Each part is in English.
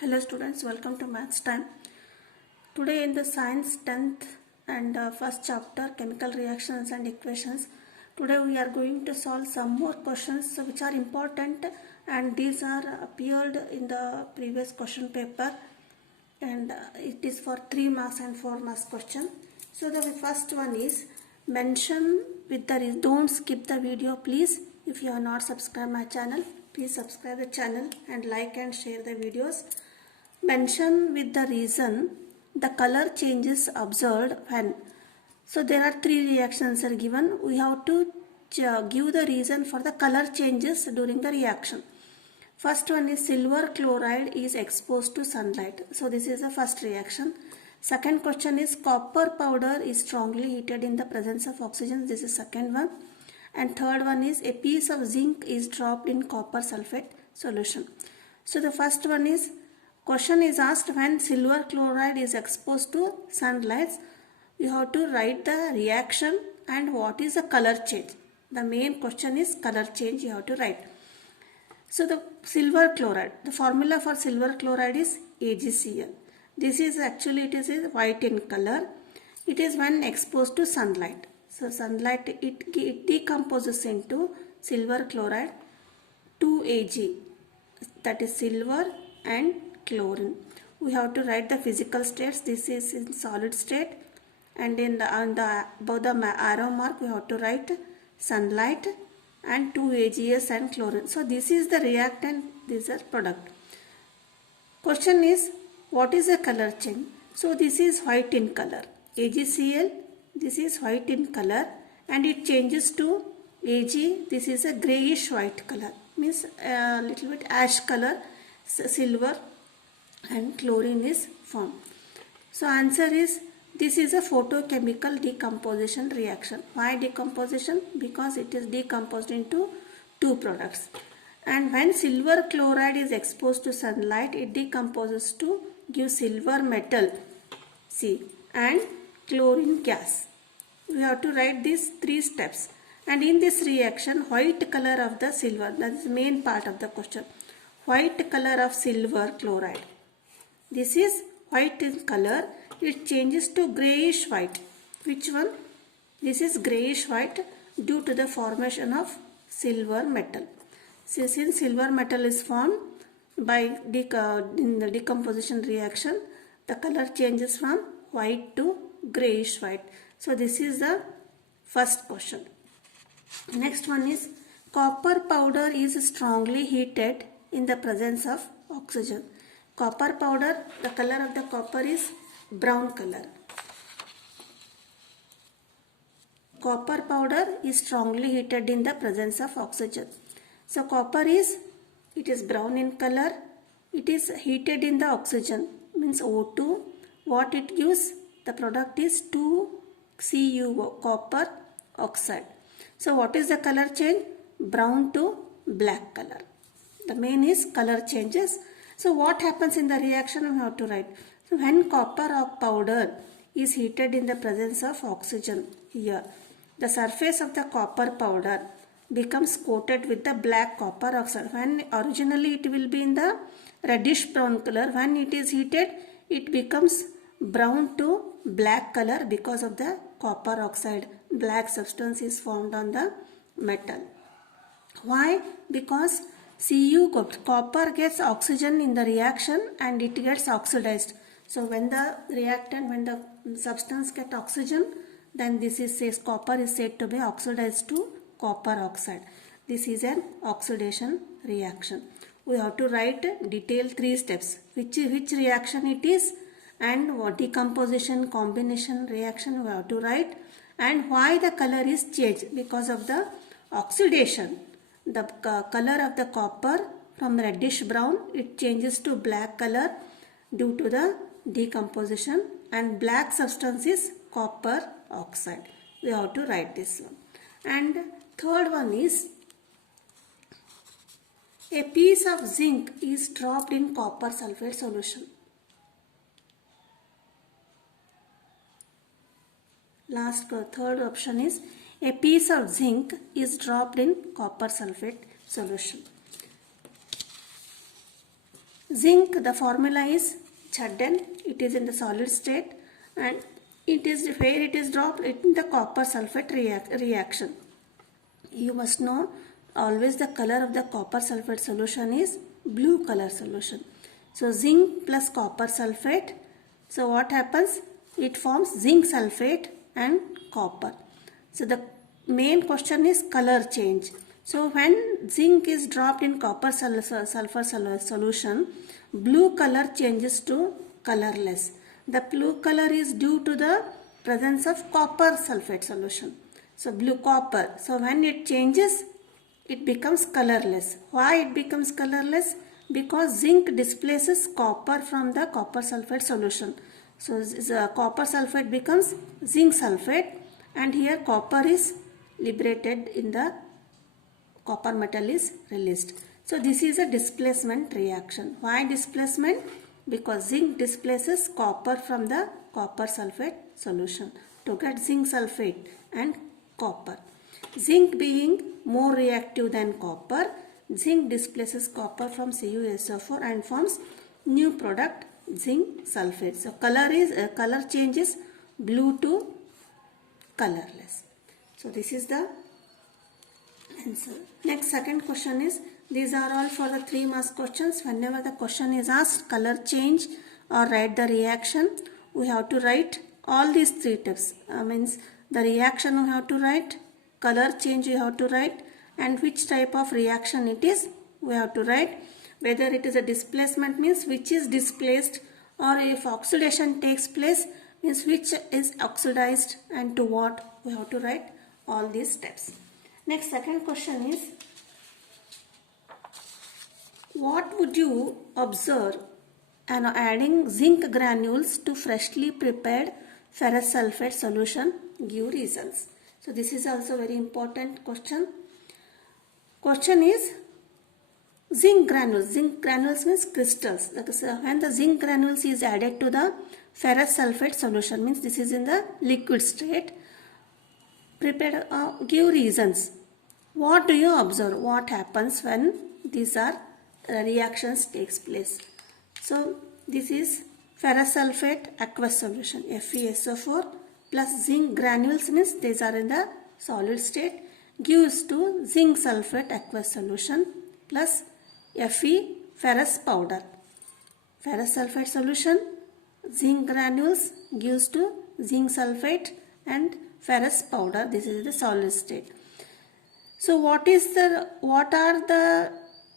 Hello students, welcome to Maths Time. Today in the Science 10th and first chapter Chemical Reactions and Equations. Today we are going to solve some more questions which are important, and these are appeared in the previous question paper, and it is for 3 marks and 4 marks question. So the first one is mention with the don't skip the video please. If you are not subscribed my channel, please subscribe the channel and like and share the videos. Mention with the reason the color changes observed when. So there are three reactions are given. We have to give the reason for the color changes during the reaction. First one is silver chloride is exposed to sunlight. So this is the first reaction. Second question is copper powder is strongly heated in the presence of oxygen. This is second one. And third one is a piece of zinc is dropped in copper sulfate solution. So the first one is question is asked when silver chloride is exposed to sunlight. You have to write the reaction and what is the color change. The main question is color change you have to write. So the silver chloride, the formula for silver chloride is AgCl. This is actually it is white in color. It is when exposed to sunlight. So sunlight it decomposes into silver chloride 2Ag, that is silver and chlorine. We have to write the physical states. This is in solid state, and above the arrow mark we have to write sunlight and 2Ags and chlorine. So this is the reactant, this is product. Question is what is the color change? So this is white in color. AgCl, this is white in color, and it changes to Ag. This is a grayish white color, means a little bit ash color. Silver and chlorine is formed. So answer is this is a photochemical decomposition reaction. Why decomposition? Because it is decomposed into two products. And when silver chloride is exposed to sunlight, it decomposes to give silver metal C and chlorine gas. We have to write these three steps. And in this reaction, white color of the silver, that is the main part of the question. White color of silver chloride. This is white in color. It changes to grayish white. Which one? This is grayish white due to the formation of silver metal. So since silver metal is formed by in the decomposition reaction, the color changes from white to grayish white. So this is the first question. Next one is copper powder is strongly heated in the presence of oxygen. Copper powder, the color of the copper is brown color. Copper powder is strongly heated in the presence of oxygen. So copper is, it is brown in color. It is heated in the oxygen, means O2. What it gives? The product is 2CuO, copper oxide. So what is the color change? Brown to black color. The main is color changes. So what happens in the reaction we have to write. So when copper powder is heated in the presence of oxygen, here the surface of the copper powder becomes coated with the black copper oxide. When originally it will be in the reddish brown color, when it is heated it becomes brown to black color because of the copper oxide. Black substance is formed on the metal. Why? Because copper gets oxygen in the reaction and it gets oxidized. So when the reactant, when the substance gets oxygen, then this is says copper is said to be oxidized to copper oxide. This is an oxidation reaction. We have to write detailed three steps. Which reaction it is and what decomposition combination reaction we have to write, and why the color is changed because of the oxidation. The color of the copper from reddish brown, it changes to black color due to the decomposition, and black substance is copper oxide. We have to write this one. And third one is a piece of zinc is dropped in copper sulfate solution. Third option is a piece of zinc is dropped in copper sulfate solution. Zinc, the formula is Zn. It is in the solid state, and it is where it is dropped in the copper sulfate reaction. You must know always the color of the copper sulfate solution is blue color solution. So zinc plus copper sulfate. So what happens? It forms zinc sulfate and copper. So the main question is color change. So when zinc is dropped in copper sulfur solution, blue color changes to colorless. The blue color is due to the presence of copper sulfate solution. So blue copper. So when it changes, it becomes colorless. Why it becomes colorless? Because zinc displaces copper from the copper sulfate solution. So the copper sulfate becomes zinc sulfate, and here copper is liberated in the copper metal is released. So this is a displacement reaction. Why displacement? Because zinc displaces copper from the copper sulfate solution to get zinc sulfate and copper. Zinc being more reactive than copper, zinc displaces copper from CuSO4 and forms new product zinc sulfate. So color changes blue to colorless. So this is the answer. Next, second question is, these are all for the 3 marks questions. Whenever the question is asked color change or write the reaction, we have to write all these 3 tips. Means the reaction we have to write, color change we have to write, and which type of reaction it is we have to write. Whether it is a displacement means which is displaced, or if oxidation takes place means which is oxidized, and to what we have to write all these steps. Next, second question is, what would you observe and adding zinc granules to freshly prepared ferrous sulfate solution? Give reasons. So this is also very important question. Question is zinc granules. Zinc granules means crystals. When the zinc granules is added to the ferrous sulfate solution, means this is in the liquid state. Prepare. Give reasons. What do you observe? What happens when these are reactions takes place? So this is ferrous sulfate aqueous solution, FeSO4 plus zinc granules means these are in the solid state, gives to zinc sulfate aqueous solution plus Fe ferrous powder. Ferrous sulfate solution, zinc granules gives to zinc sulfate and ferrous powder. This is the solid state. So what are the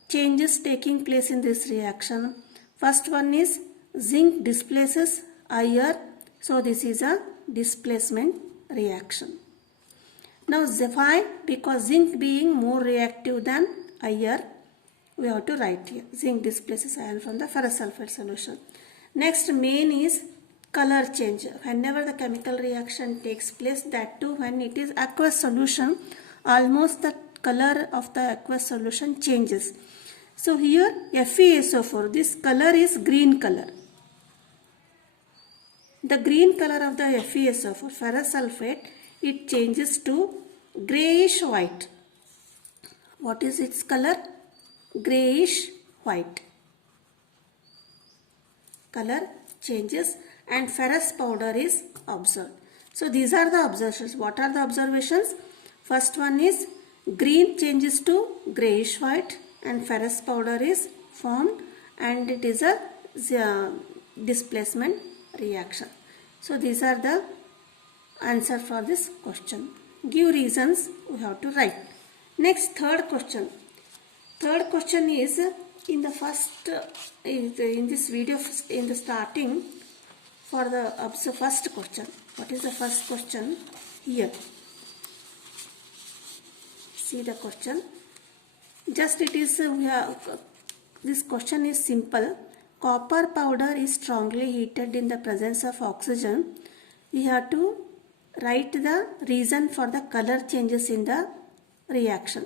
changes taking place in this reaction? First one is zinc displaces iron. So this is a displacement reaction. Now why? Because zinc being more reactive than iron, we have to write here. Zinc displaces iron from the ferrous sulfate solution. Next, main is color change. Whenever the chemical reaction takes place, that too when it is aqueous solution, almost the color of the aqueous solution changes. So here FeSO4, this color is green color. The green color of the FeSO4, ferrous sulfate, it changes to grayish white. What is its color? Grayish white. Color changes and ferrous powder is observed. So these are the observations. What are the observations? First one is green changes to grayish white and ferrous powder is formed, and it is a displacement reaction. So these are the answer for this question. Give reasons we have to write. Next, third question. Third question is in the first in this video in the starting for the first question. What is the first question? Here. See the question. Just it is this question is simple. Copper powder is strongly heated in the presence of oxygen. We have to write the reason for the color changes in the reaction.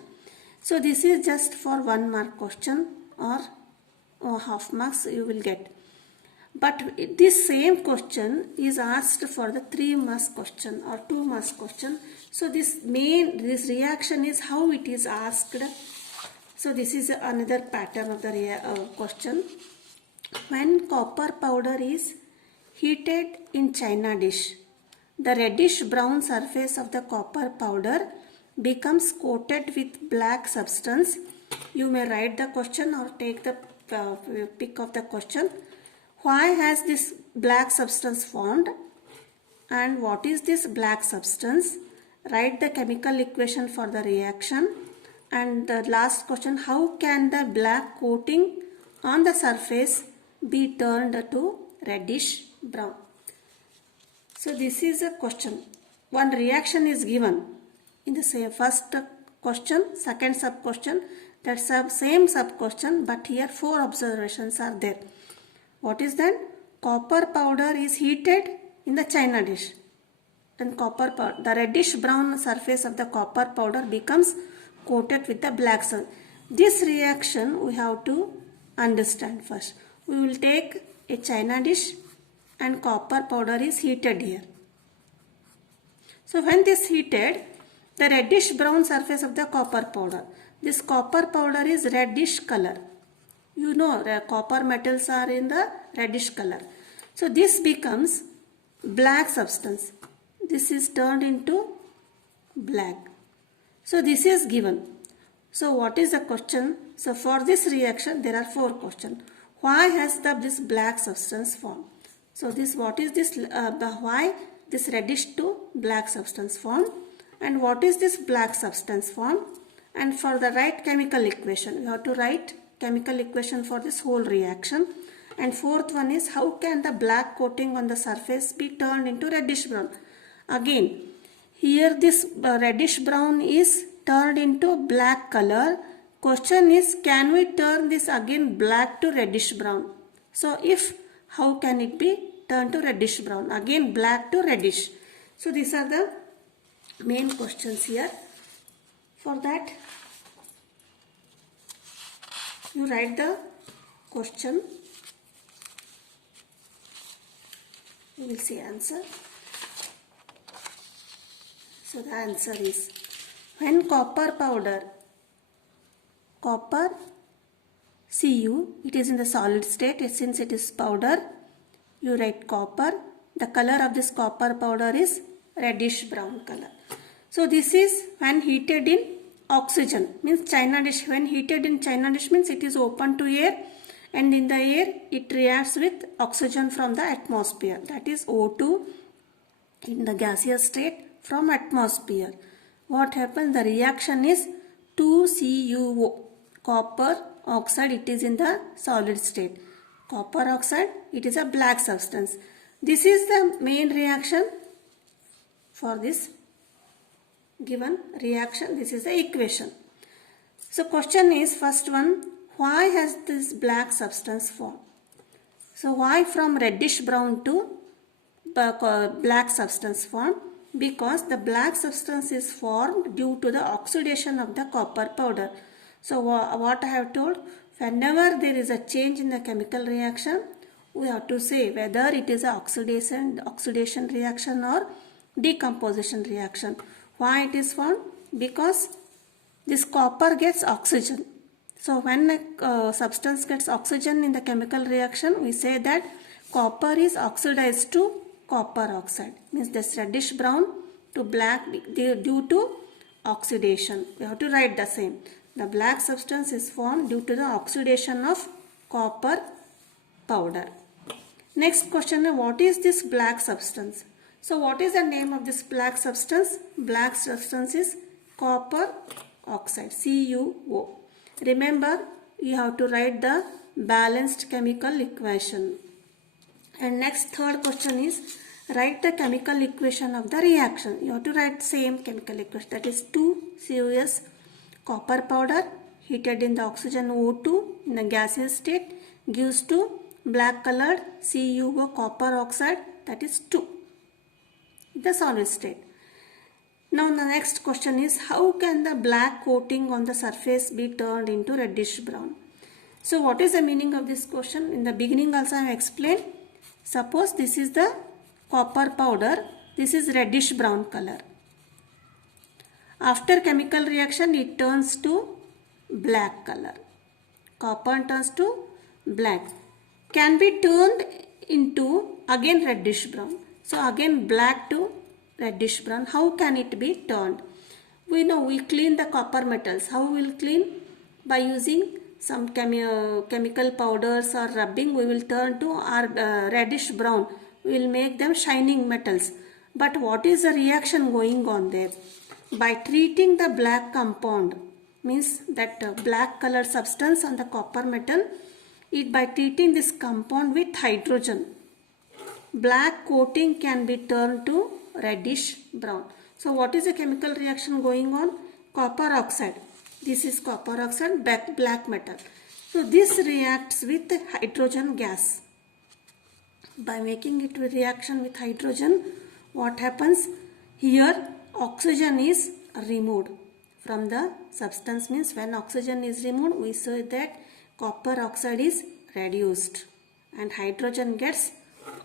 So this is just for 1 mark question or half marks you will get. But this same question is asked for the 3 marks question or 2 marks question. So this reaction is how it is asked. So this is another pattern of the question. When copper powder is heated in china dish, the reddish brown surface of the copper powder becomes coated with black substance. You may write the question or take the pick of the question. Why has this black substance formed? And what is this black substance? Write the chemical equation for the reaction. And the last question, how can the black coating on the surface be turned to reddish brown? So this is a question. One reaction is given in the same first question, second sub question, that same sub question, but here 4 observations are there. What is that? Copper powder is heated in the china dish. Then the reddish brown surface of the copper powder becomes coated with the black sun. This reaction we have to understand first. We will take a china dish and copper powder is heated here. So when this heated, the reddish brown surface of the copper powder. This copper powder is reddish color. You know the copper metals are in the reddish color. So this becomes black substance. This is turned into black. So this is given. So what is the question? So for this reaction there are 4 questions. Why has this black substance formed? So this, what is this, why this reddish to black substance formed? And what is this black substance formed? And for the right chemical equation, you have to write chemical equation for this whole reaction. And fourth one is, how can the black coating on the surface be turned into reddish brown? Again, here this reddish brown is turned into black color. Question is, can we turn this again black to reddish brown? So if, how can it be turned to reddish brown? Again black to reddish. So these are the main questions here. For that, you write the question. You will see answer. So the answer is, when copper powder, copper Cu, it is in the solid state, since it is powder, you write copper. The color of this copper powder is reddish brown color. So this is when heated in oxygen, means china dish. When heated in china dish means it is open to air, and in the air it reacts with oxygen from the atmosphere, that is O2 in the gaseous state from atmosphere. What happens? The reaction is 2CuO, copper oxide, it is in the solid state. Copper oxide, it is a black substance. This is the main reaction for this given reaction. This is the equation. So question is, first one, why has this black substance formed? So why from reddish brown to black substance formed? Because the black substance is formed due to the oxidation of the copper powder. So what I have told, whenever there is a change in the chemical reaction, we have to say whether it is an oxidation reaction or decomposition reaction. Why it is formed? Because this copper gets oxygen. So when a substance gets oxygen in the chemical reaction, we say that copper is oxidized to copper oxide. Means this reddish brown to black due to oxidation. We have to write the same. The black substance is formed due to the oxidation of copper powder. Next question is, what is this black substance? So what is the name of this black substance? Black substance is copper oxide, CuO. Remember, you have to write the balanced chemical equation. And next, third question is, write the chemical equation of the reaction. You have to write same chemical equation, that is 2CuS, copper powder heated in the oxygen O2 in the gaseous state gives to black colored CuO, copper oxide, that is 2, the solid state. Now the next question is, how can the black coating on the surface be turned into reddish brown? So what is the meaning of this question? In the beginning also I have explained. Suppose this is the copper powder, this is reddish brown color. After chemical reaction it turns to black color. Copper turns to black. can be turned into again reddish brown. So again black to reddish brown. How can it be turned? We know we clean the copper metals. How we will clean? By using some chemical powders or rubbing, we will turn to our reddish brown. We will make them shining metals. But what is the reaction going on there? By treating the black compound, means that black color substance on the copper metal, by treating this compound with hydrogen, black coating can be turned to reddish brown. So what is the chemical reaction going on? Copper oxide. This is copper oxide, black metal. So this reacts with hydrogen gas. By making it with reaction with hydrogen, what happens? Here oxygen is removed from the substance. Means when oxygen is removed, we say that copper oxide is reduced and hydrogen gets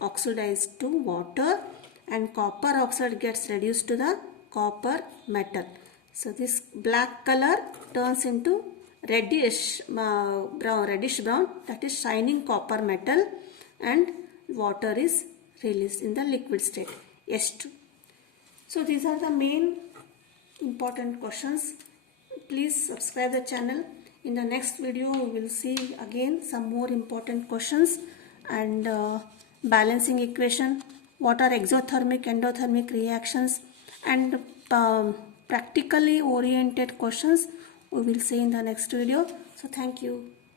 oxidized to water and copper oxide gets reduced to the copper metal. So this black color turns into reddish brown, that is shining copper metal, and water is released in the liquid state, S2. So these are the main important questions. Please subscribe the channel. In the next video we will see again some more important questions and balancing equation, what are exothermic endothermic reactions, and practically oriented questions we will see in the next video. So thank you.